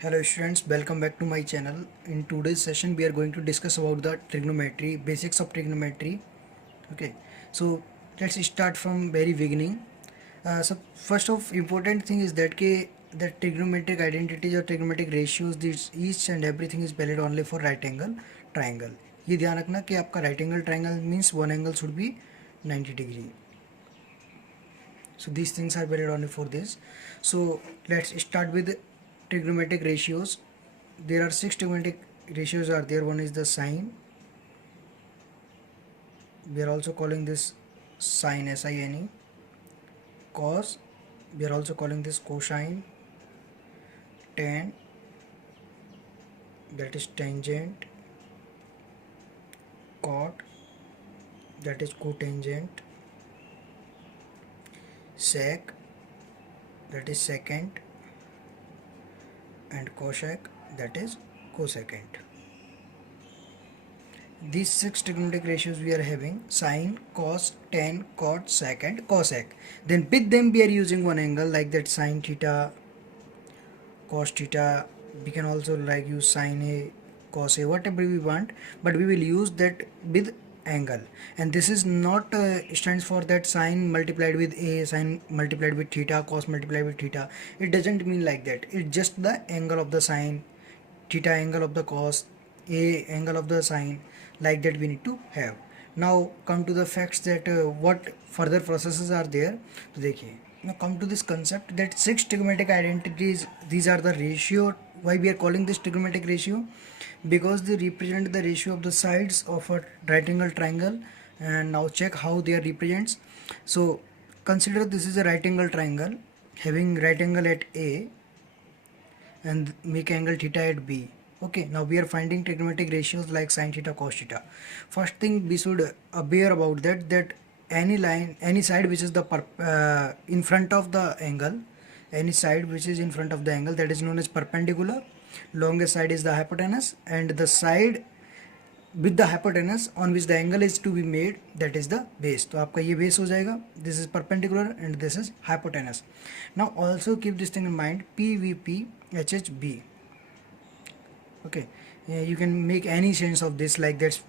Hello students, welcome back to my channel. In today's session we are going to discuss about the trigonometry, basics of trigonometry. Okay, so let's start from very beginning. So first of important thing is that that trigonometric identities or trigonometric ratios, this each and everything is valid only for right angle triangle. ये ध्यान रखना कि आपका right angle triangle means one angle should be 90 degree. So these things are valid only for this. So let's start with trigonometric ratios. There are six trigonometric ratios are there. One is the sine. We are also calling this sine, sine. Cos, we are also calling this cosine. Tan, that is tangent. Cot, that is cotangent. Sec, that is secant, and cosec, that is cosecant. These six trigonometric ratios we are having: sine, cos, tan, cot, sec and cosec. Then with them we are using one angle like that sine theta, cos theta. We can also like use sine A, cos A, whatever we want, but we will use that with angle. And this is not stands for that sine multiplied with A, sine multiplied with theta, cos multiplied with theta. It doesn't mean like that. It's just the angle of the sine, theta angle of the cos, A angle of the sine, like that we need to have. Now come to the facts that what further processes are there. तो देखिए, now come to this concept that six trigonometric identities, these are the ratio. Why we are calling this trigonometric ratio? Because they represent the ratio of the sides of a right angle triangle. And now check how they are represents. So consider this is a right angle triangle having right angle at A and make angle theta at B. Okay, now we are finding trigonometric ratios like sine theta, cos theta. First thing we should aware about that any line, any side which is the in front of the angle, any side which is in front of the angle, that is known as perpendicular. Longest side is the hypotenuse, and the side with the hypotenuse on which the angle is to be made, that is the base. तो आपका ये base हो जाएगा. This is perpendicular and this is hypotenuse. Now also keep this thing in mind, PVP HHB. Okay, you can make any sense of this like that's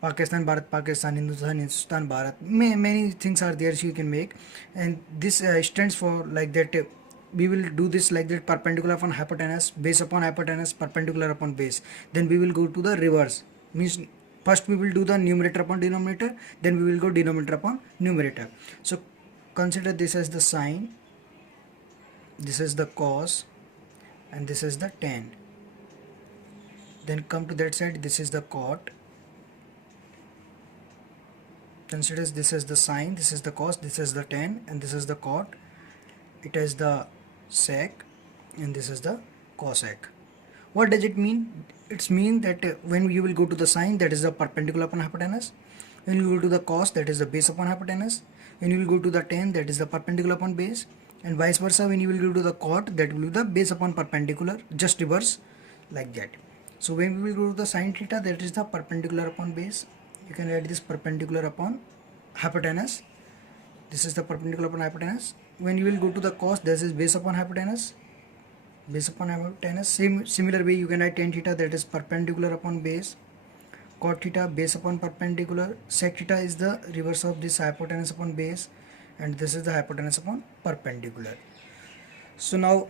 Pakistan Bharat, Pakistan, Hindustan, Hindustan Bharat. Many things are there so you can make, and this stands for like that. We will do this like that: perpendicular upon hypotenuse, base upon hypotenuse, perpendicular upon base. Then we will go to the reverse. Means first we will do the numerator upon denominator, then we will go denominator upon numerator. So consider this as the sine, this is the cos, and this is the tan. Then come to that side, this is the cot. Consider this is the sine, this is the cos, this is the tan, and this is the cot. It is the sec, and this is the cosec. What does it mean? It's mean that when you will go to the sine, that is the perpendicular upon hypotenuse. When you go to the cos, that is the base upon hypotenuse. When you will go to the tan, that is the perpendicular upon base, and vice versa. When you will go to the cot, that will be the base upon perpendicular, just reverse like that. So when we will go to the sine theta, that is the perpendicular upon base. You can write this perpendicular upon hypotenuse. This is the perpendicular upon hypotenuse. When you will go to the cos, this is base upon hypotenuse. Base upon hypotenuse. Similar way you can write tan theta, that is perpendicular upon base. Cot theta, base upon perpendicular. Sec theta is the reverse of this hypotenuse upon base, and this is the hypotenuse upon perpendicular. So now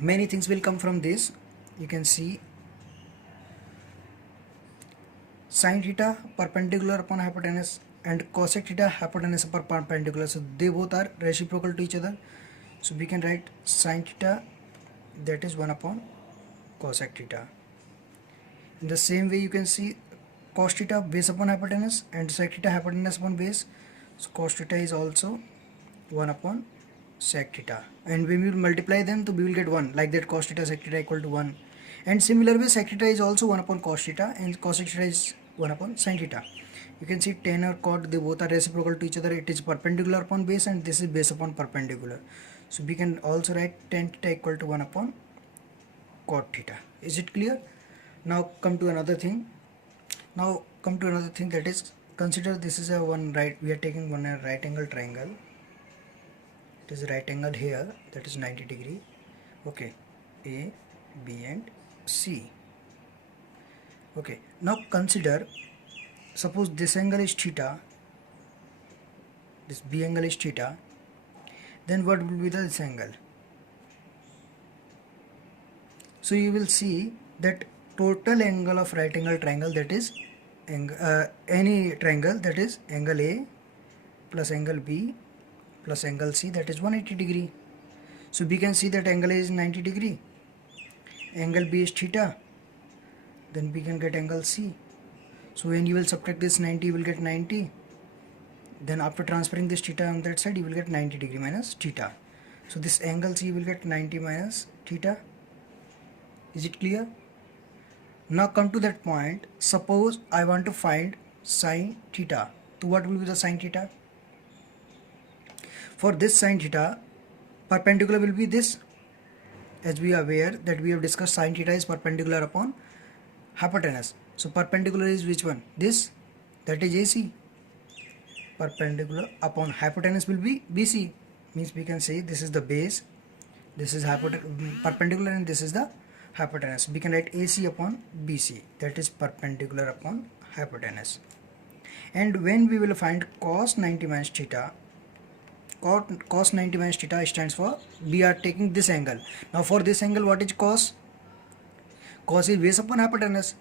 many things will come from this. You can see sine theta perpendicular upon hypotenuse and cosec theta hypotenuse upon perpendicular. So they both are reciprocal to each other. So we can write sine theta, that is 1 upon cosec theta. In the same way you can see cos theta base upon hypotenuse and sec theta hypotenuse upon base. So cos theta is also 1 upon sec theta, and when we will multiply them, so we will get 1 like that. Cos theta sec theta equal to 1, and similar way sec theta is also 1 upon cos theta, and cosec theta is 1 upon sin theta. You can see tan or cot, they both are reciprocal to each other. It is perpendicular upon base, and this is base upon perpendicular. So we can also write tan theta equal to 1 upon cot theta. Is it clear? Now come to another thing. That is, consider this is a one right. We are taking one right angle triangle. It is a right angle here, that is 90 degree. Okay. A, B and C. Okay, now consider, suppose this angle is theta, this B angle is theta, then what will be this angle? So you will see that total angle of right angle triangle, that is any triangle, that is angle A plus angle B plus angle C, that is 180 degree. So we can see that angle A is 90 degree, angle B is theta, then we can get angle C. So when you will subtract this 90, you will get 90. Then after transferring this theta on that side, you will get 90 degree minus theta. So this angle C will get 90 minus theta. Is it clear? Now come to that point. Suppose I want to find sine theta. So what will be the sine theta? For this sine theta, perpendicular will be this. As we are aware that we have discussed, sine theta is perpendicular upon hypotenuse. So perpendicular is which one? This, that is AC. Perpendicular upon hypotenuse will be BC. Means we can say this is the base, this is perpendicular, and this is the hypotenuse. We can write AC upon BC, that is perpendicular upon hypotenuse. And when we will find cos 90 minus theta, cos 90 minus theta stands for, we are taking this angle. Now for this angle, what is cos? Cos is base upon hypotenuse.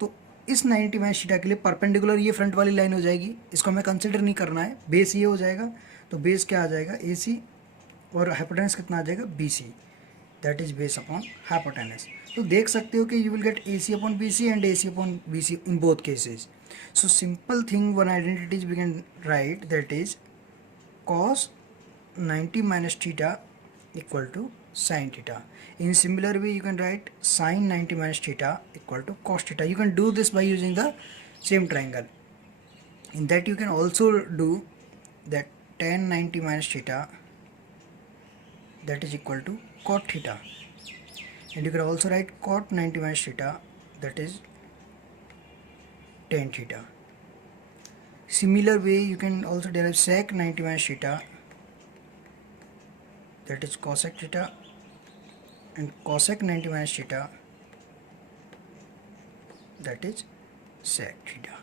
तो इस 90 minus theta के लिए perpendicular ये front वाली line हो जाएगी, इसको हमें कंसिडर नहीं करना है, बेस ये हो जाएगा. तो बेस क्या आ जाएगा? AC, और हाइपोटेनस कितना आ जाएगा? BC, that is base upon hypotenuse. तो देख सकते हो कि you will get AC upon BC and AC upon BC in both cases. So simple thing, one identities we can write, that is cos 90 minus theta equal to sin theta. In similar way, you can write sin 90 minus theta equal to cos theta. You can do this by using the same triangle. In that, you can also do that tan 90 minus theta, that is equal to cot theta. And you can also write cot 90 minus theta, that is tan theta. Similar way, you can also derive sec 90 minus theta, that is cosec theta, and cosec 90 minus theta, that is sec theta.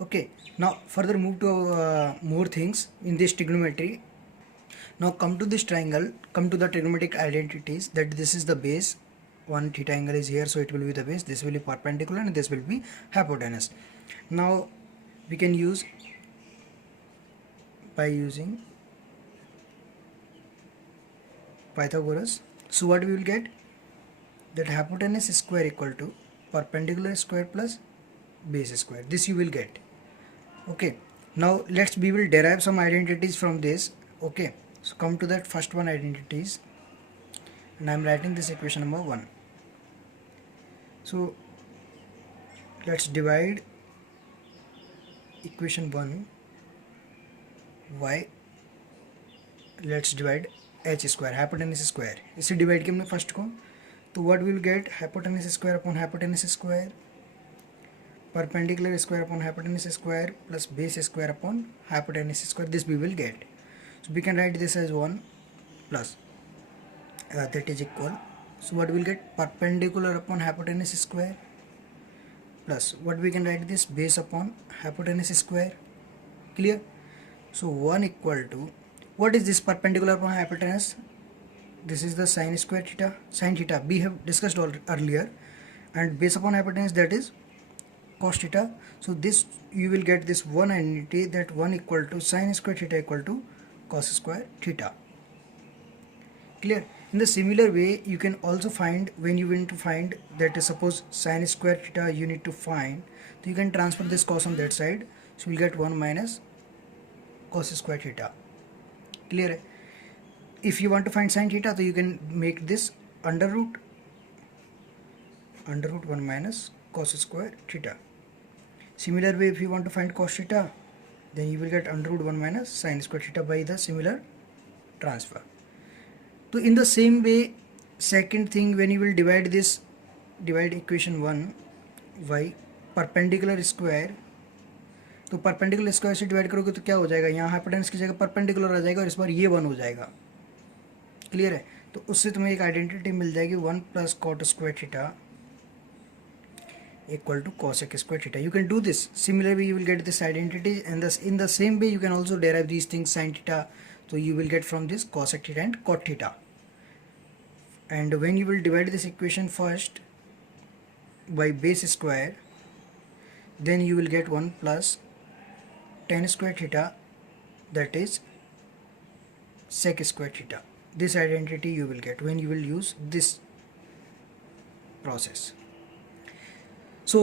Okay, now further move to more things in this trigonometry. Now come to this triangle, come to the trigonometric identities, that this is the base, one theta angle is here, so it will be the base, this will be perpendicular, and this will be hypotenuse. Now we can use by using Pythagoras. So what we will get? That hypotenuse square equal to perpendicular square plus base square. This you will get. Okay. Now we will derive some identities from this. Okay. So come to that first one, identities, and I am writing this equation number 1. So let's divide equation 1 y, let's divide h square, hypotenuse square. इसे divide किया हमने first को, तो what will get? Hypotenuse square upon hypotenuse square, perpendicular square upon hypotenuse square plus base square upon hypotenuse square. This we will get. So we can write this as 1 plus that is equal. So what we will get? Perpendicular upon hypotenuse square plus what we can write this? Base upon hypotenuse square. Clear? So 1 equal to, what is this perpendicular upon hypotenuse? This is the sine square theta, sine theta we have discussed earlier, and base upon hypotenuse, that is cos theta. So this you will get this one identity, that 1 equal to sine square theta equal to cos square theta. Clear? In the similar way, you can also find, when you want to find that suppose sine square theta you need to find, so you can transfer this cos on that side, so you will get 1 minus cos square theta. Clear? If you want to find sine theta, so you can make this under root 1 minus cos square theta. Similar way, if you want to find cos theta, then you will get under root 1 minus sine square theta by the similar transfer. So in the same way, second thing, when you will divide this, divide equation 1 y perpendicular square, तो perpendicular square से divide करोगे तो क्या हो जाएगा? यहाँ hypotenuse की जगह परपेंडिकुलर आ जाएगा और इस बार ये 1 हो जाएगा. क्लियर है? तो उससे तुम्हें एक आइडेंटिटी मिल जाएगी 1 plus cot square theta equal to cosec square theta. You can do this. Similarly, you will get this identity, and thus in the same way you can also derive these things sin theta. So you will get from this cosec theta and cot theta. And when you will divide this equation first by base square, then you will get 1 plus tan square theta, that is sec square theta. This identity you will get when you will use this process. So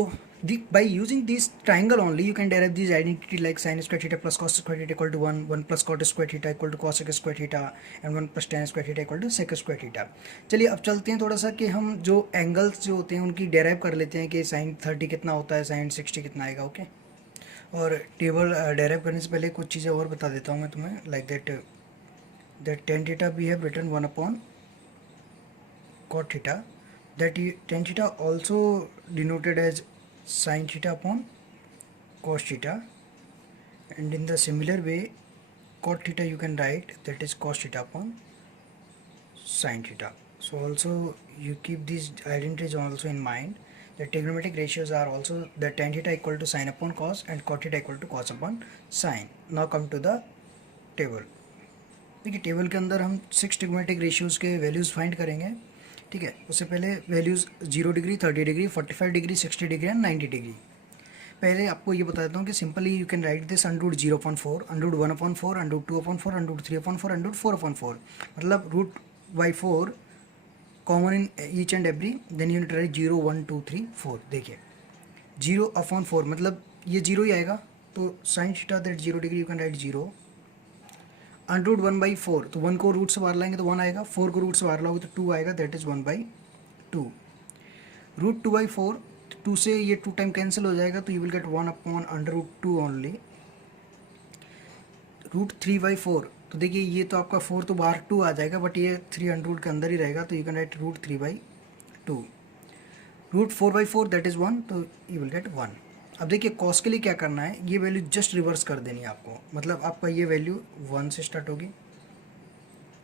by using this triangle only, you can derive this identity like sin square theta plus cos square theta equal to 1, 1 plus cot square theta equal to cosec square theta, and 1 plus tan square theta equal to sec square theta. चलिए अब चलते हैं थोड़ा सा कि हम जो angles जो होते हैं उनकी डेराइव कर लेते हैं कि sin 30 कितना होता है, sin 60 कितना आएगा. ओके, और टेबल डेराइव करने से पहले कुछ चीज़ें और बता देता हूँ मैं तुम्हें, like that tan theta we have written 1 upon cot theta, that tan theta also denoted as sin theta upon cos theta, and in the similar way cot theta you can write that is cos theta upon sin theta. So also you keep these identities also in mind. The trigonometric ratios are also the tan theta equal to sin upon cos and cot theta equal to cos upon sin. Now come to the table. देखिए table के अंदर हम 6 trigonometric ratios के values find करेंगे. ठीक है, उससे पहले values 0 degree, 30 degree, 45 degree, 60 degree and 90 degree. पहले आपको ये बता देता हूँ कि simply you can write this under root 0/4, under root 1/4, under root 2/4, under root 3/4, under root 4/4. मतलब root by 4 common in each and every, then unit right 0, 1, 2, 3, 4. देखिए 0/4 मतलब ये 0 ही आएगा, तो sine theta that 0 degree you can write 0. Under root 1/4, तो 1 को root से बाहर लाएंगे तो 1 आएगा, 4 को रूट से बाहर लाओगे तो 2 आएगा, दैट इज़ 1/2. रूट 2/4, 2 से ये 2 टाइम कैंसिल हो जाएगा, तो you will get 1 upon under root 2 only. Root 3/4, तो देखिए ये तो आपका 4 तो बाहर 2 आ जाएगा, बट ये 3 अंडर रूट के अंदर ही रहेगा, तो you can write root 3/2. Root 4/4 that is 1, तो यू विल गेट 1. अब देखिए कॉस के लिए क्या करना है, ये वैल्यू जस्ट रिवर्स कर देनी है आपको. मतलब आपका ये वैल्यू 1 से स्टार्ट होगी,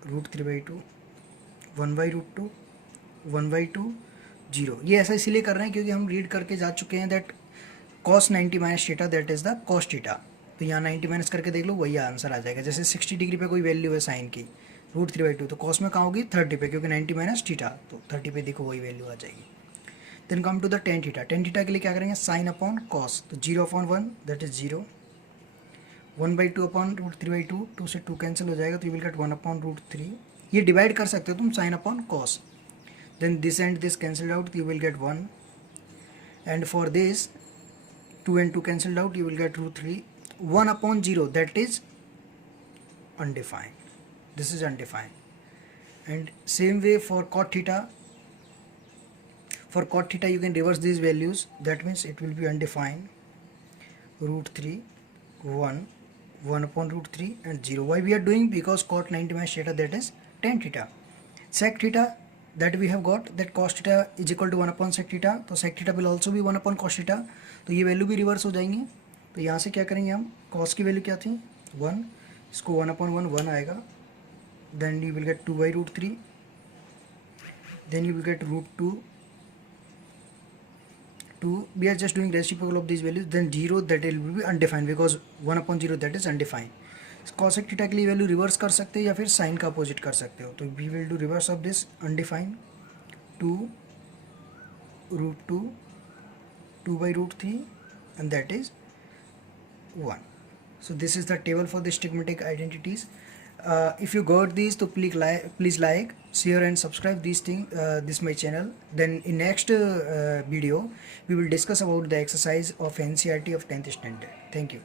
रूट 3/2, 1/√2, 1/2, 0. ये ऐसा इसीलिए कर रहे हैं क्योंकि हम रीड करके जा चुके हैं that cos 90 minus theta that is the cos theta. तो यहाँ 90 माइनस करके देख लो, वही आंसर आ जाएगा. जैसे 60 डिग्री पे कोई वैल्यू है साइन की, रूट 3/2, तो कॉस में कहाँ होगी 30 पे, क्योंकि 90 माइनस थीटा, तो 30 पे देखो वही वैल्यू आ जाएगी. Then come to the tan theta. Tan theta के लिए क्या करेंगे, साइन अपॉन कॉस, तो 0/1 दैट इज 0, 1/2 अपॉन रूट 3/2, 2 से 2 कैंसिल हो जाएगा, तो यू विल गेट 1/√3. ये डिवाइड कर सकते हो तुम sine upon cos. Then this and this cancelled out, you will get 1, and for this 2 and 2 cancelled out, you will get √3. 1/0 that is undefined. This is undefined. And same way for cot theta. For cot theta you can reverse these values, that means it will be undefined. √3, 1, 1/√3 and 0. Why we are doing? Because cot 90 minus theta that is tan theta. Sec theta that we have got, that cos theta is equal to 1/sec theta. तो sec theta will also be 1/cos theta. तो ये value भी reverse हो जाएंगी. तो यहाँ से क्या करेंगे हम, cos की वैल्यू क्या थी 1, इसको 1/1 1 आएगा, then you will get 2/√3, then you will get √2. We are just doing reciprocal of these values, then 0 that will be undefined because 1/0 that is undefined. cosec theta के लिए वैल्यू रिवर्स कर सकते हो या फिर साइन का अपोजिट कर सकते हो. तो we will do reverse of this undefined, 2 √2, 2/√3 and that is 1. So this is the table for the trigonometric identities. If you got these, so please like, share and subscribe this my channel. Then in next video we will discuss about the exercise of NCERT of 10th standard. Thank you.